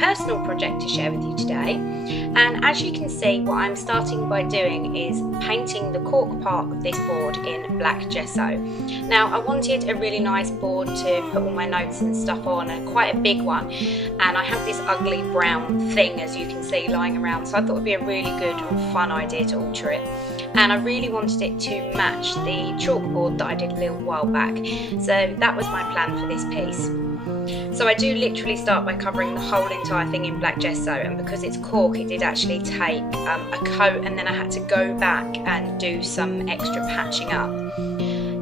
personal project to share with you today. And as you can see, what I'm starting by doing is painting the cork part of this board in black gesso. Now, I wanted a really nice board to put all my notes and stuff on, and quite a big one, and I have this ugly brown thing, as you can see, lying around, so I thought it would be a really good or fun idea to alter it. And I really wanted it to match the chalkboard that I did a little while back, so that was my plan for this piece. So I do literally start by covering the whole entire thing in black gesso, and because it's cork, it did actually take a coat, and then I had to go back and do some extra patching up.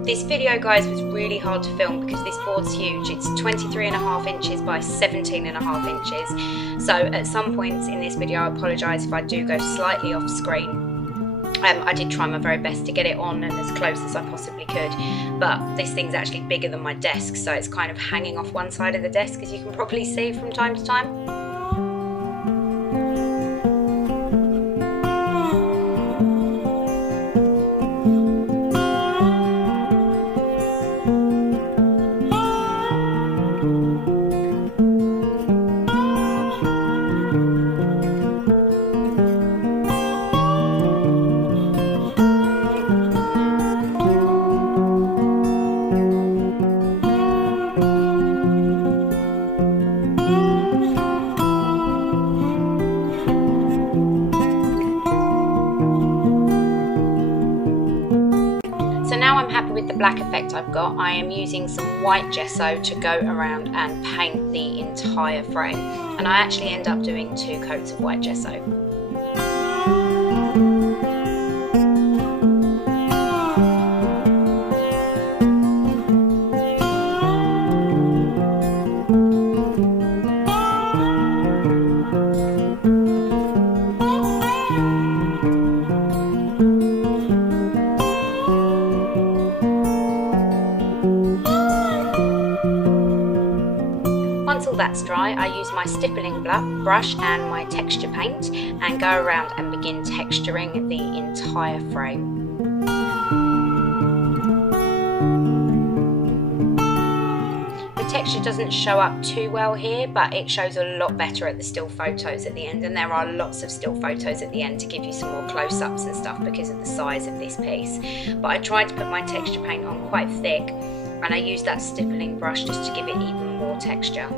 This video, guys, was really hard to film because this board's huge. It's 23.5 inches by 17.5 inches. So at some points in this video, I apologise if I do go slightly off screen. I did try my very best to get it on and as close as I possibly could, but this thing's actually bigger than my desk, so it's kind of hanging off one side of the desk, as you can probably see from time to time. Now I'm happy with the black effect I've got. I am using some white gesso to go around and paint the entire frame, and I actually end up doing 2 coats of white gesso. Once all that's dry, I use my stippling brush and my texture paint and go around and begin texturing the entire frame. The texture doesn't show up too well here, but it shows a lot better at the still photos at the end, and there are lots of still photos at the end to give you some more close-ups and stuff because of the size of this piece. But I tried to put my texture paint on quite thick, and I used that stippling brush just to give it even more texture.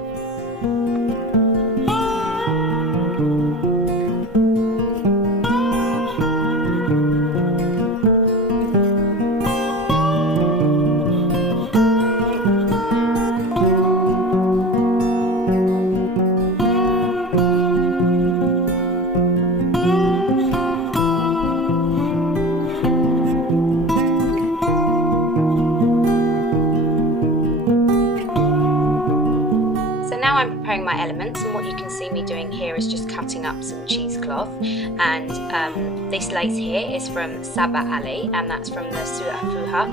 Now I'm preparing my elements, and what you can see me doing here is just cutting up some cheesecloth, and this lace here is from Saba Ali, and that's from the Suafuha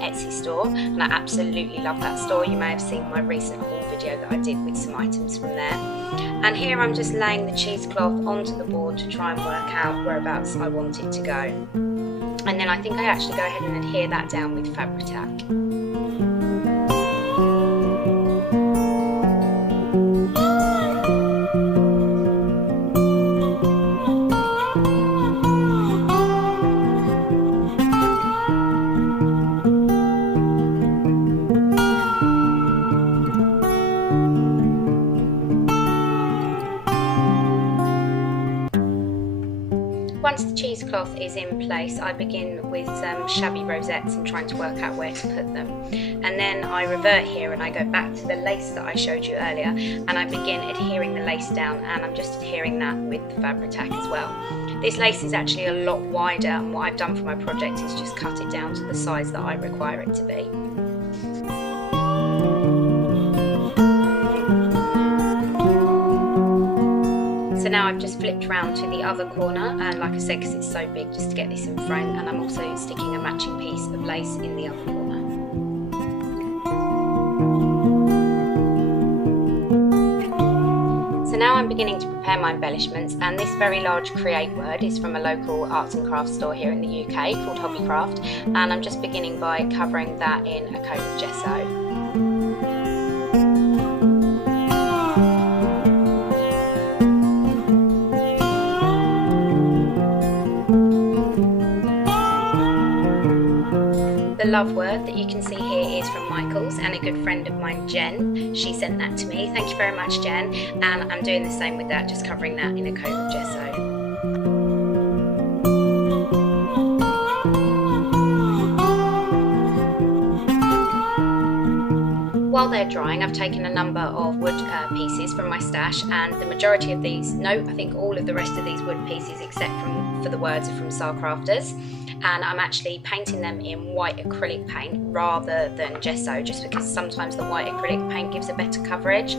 Etsy store, and I absolutely love that store. You may have seen my recent haul video that I did with some items from there. And here I'm just laying the cheesecloth onto the board to try and work out whereabouts I want it to go, and then I think I actually go ahead and adhere that down with Fabri-Tac. Once the cheesecloth is in place, I begin with some shabby rosettes and trying to work out where to put them. And then I revert here and I go back to the lace that I showed you earlier, and I begin adhering the lace down, and I'm just adhering that with the Fabri-Tac as well. This lace is actually a lot wider, and what I've done for my project is just cut it down to the size that I require it to be. So now I've just flipped round to the other corner, and like I said, because it's so big, just to get this in frame, and I'm also sticking a matching piece of lace in the other corner. So now I'm beginning to prepare my embellishments, and this very large create word is from a local arts and crafts store here in the UK called Hobbycraft, and I'm just beginning by covering that in a coat of gesso. The love word that you can see here is from Michael's and a good friend of mine, Jen. She sent that to me. Thank you very much, Jen. And I'm doing the same with that, just covering that in a coat of gesso. While they're drying, I've taken a number of wood pieces from my stash, and the majority of these, no, I think all of the rest of these wood pieces except for the words are from Crafters, and I'm actually painting them in white acrylic paint rather than gesso, just because sometimes the white acrylic paint gives a better coverage.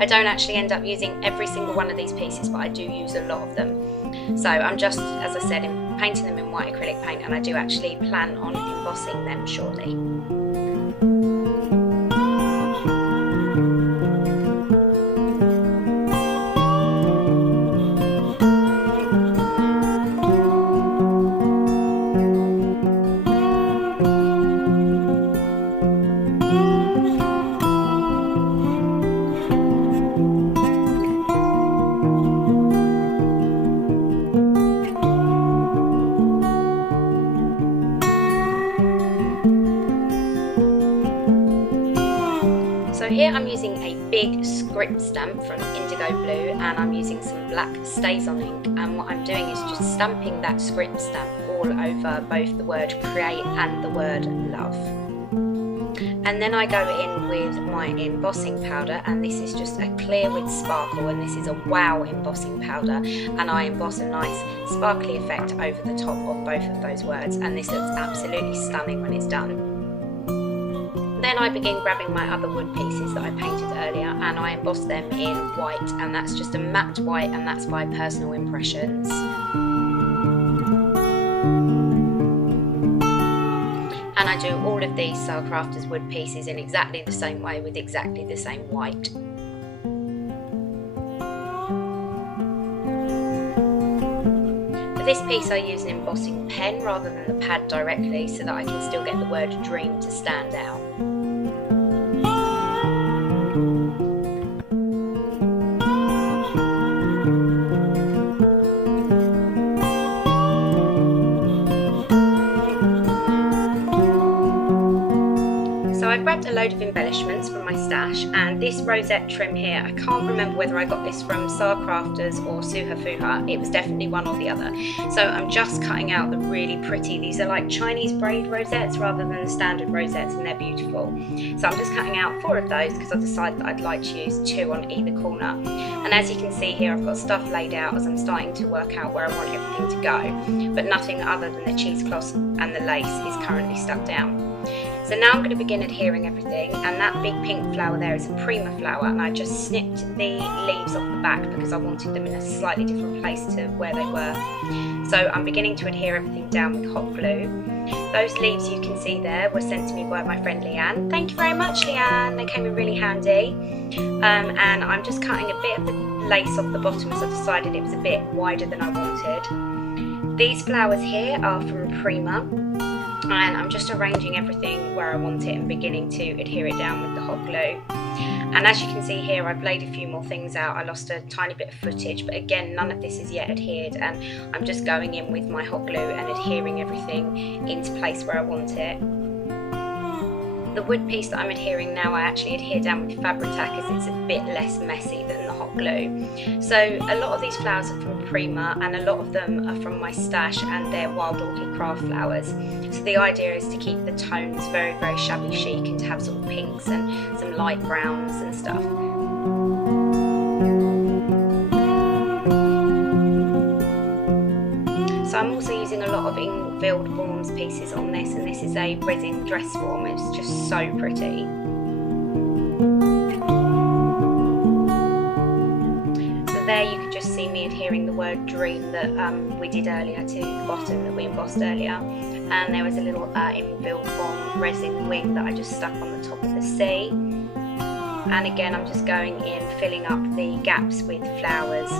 I don't actually end up using every single one of these pieces, but I do use a lot of them. So I'm just, as I said, painting them in white acrylic paint, and I do actually plan on embossing them shortly. So here I'm using a big script stamp from Indigo Blue, and I'm using some black StazOn ink, and what I'm doing is just stamping that script stamp all over both the word create and the word love. And then I go in with my embossing powder, and this is just a clear with sparkle, and this is a Wow embossing powder, and I emboss a nice sparkly effect over the top of both of those words, and this looks absolutely stunning when it's done. Then I begin grabbing my other wood pieces that I painted earlier, and I emboss them in white, and that's just a matte white, and that's by Personal Impressions. And I do all of these Crafters wood pieces in exactly the same way with exactly the same white. For this piece I use an embossing pen rather than the pad directly, so that I can still get the word dream to stand out. I grabbed a load of embellishments from my stash, and this rosette trim here, I can't remember whether I got this from Crafters or Suha Fuha. It was definitely one or the other. So I'm just cutting out the really pretty, these are like Chinese braid rosettes rather than the standard rosettes, and they're beautiful. So I'm just cutting out 4 of those because I decided that I'd like to use 2 on either corner. And as you can see here, I've got stuff laid out as I'm starting to work out where I want everything to go, but nothing other than the cheesecloth and the lace is currently stuck down. So now I'm going to begin adhering everything, and that big pink flower there is a Prima flower, and I just snipped the leaves off the back because I wanted them in a slightly different place to where they were. So I'm beginning to adhere everything down with hot glue. Those leaves you can see there were sent to me by my friend Leanne. Thank you very much, Leanne, they came in really handy. And I'm just cutting a bit of the lace off the bottom as I decided it was a bit wider than I wanted. These flowers here are from Prima, and I'm just arranging everything where I want it and beginning to adhere it down with the hot glue. And as you can see here, I've laid a few more things out. I lost a tiny bit of footage, but again, none of this is yet adhered, and I'm just going in with my hot glue and adhering everything into place where I want it. The wood piece that I'm adhering now, I actually adhere down with Fabri-Tac as it's a bit less messy than the hot glue. So a lot of these flowers are from Prima, and a lot of them are from my stash, and they're Wild Orchid Craft flowers. So the idea is to keep the tones very, very shabby chic and to have sort of pinks and some light browns and stuff. So I'm also using a lot of ink-filled forms pieces on this, and this is a resin dress form. It's just so pretty. So there you can just see me adhering the word dream that we did earlier to the bottom that we embossed earlier. And there was a little ink-filled form resin wing that I just stuck on the top of the C. And again, I'm just going in, filling up the gaps with flowers.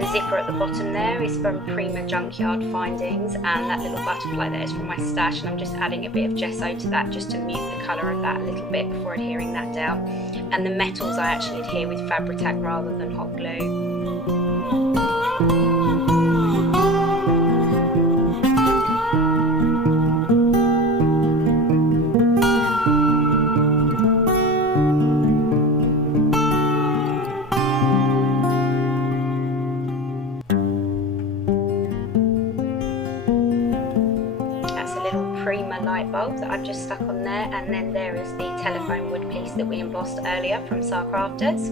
The zipper at the bottom there is from Prima Junkyard Findings, and that little butterfly there is from my stash, and I'm just adding a bit of gesso to that just to mute the colour of that a little bit before adhering that down. And the metals I actually adhere with Fabri-Tac rather than hot glue. Prima light bulb that I've just stuck on there, and then there is the telephone wood piece that we embossed earlier from Sar Crafters.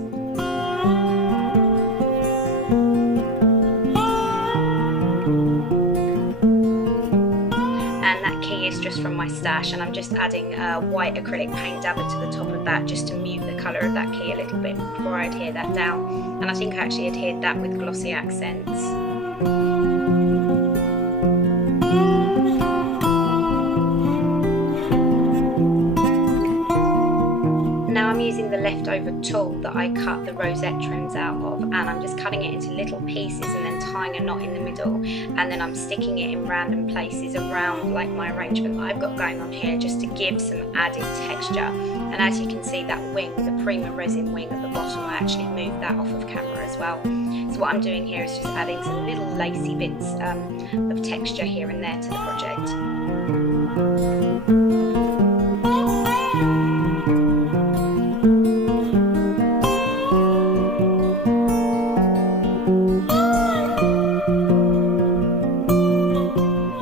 And that key is just from my stash, and I'm just adding white acrylic paint dabber to the top of that just to mute the colour of that key a little bit before I adhere that down. And I think I actually adhered that with glossy accents. Now I'm using the leftover tulle that I cut the rosette trims out of, and I'm just cutting it into little pieces and then tying a knot in the middle, and then I'm sticking it in random places around like my arrangement that I've got going on here, just to give some added texture. And as you can see, that wing, the Prima resin wing at the bottom, I actually moved that off of camera as well. So what I'm doing here is just adding some little lacy bits of texture here and there to the project.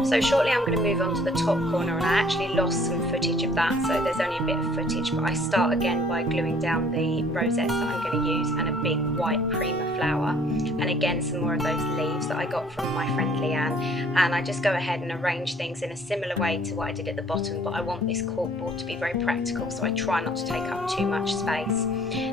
So shortly I'm going to move on to the top corner, and I actually lost some footage of that, so there's only a bit of footage, but I start again by gluing down the rosettes that I'm going to use and a big white Prima flower, and again some more of those leaves that I got from my friend Leanne, and I just go ahead and arrange things in a similar way to what I did at the bottom, but I want this cork board to be very practical, so I try not to take up too much space.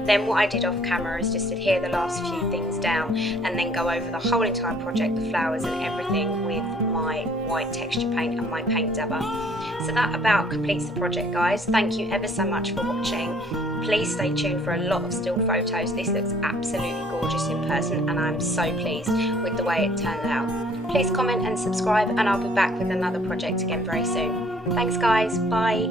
Then what I did off camera is just adhere the last few things down and then go over the whole entire project, the flowers and everything, with my white texture paint and my paint dabber. So that about completes the project, guys. Thank you ever so much for watching. Please stay tuned for a lot of still photos. This looks absolutely gorgeous in person, and I'm so pleased with the way it turned out. Please comment and subscribe, and I'll be back with another project again very soon. Thanks guys, bye.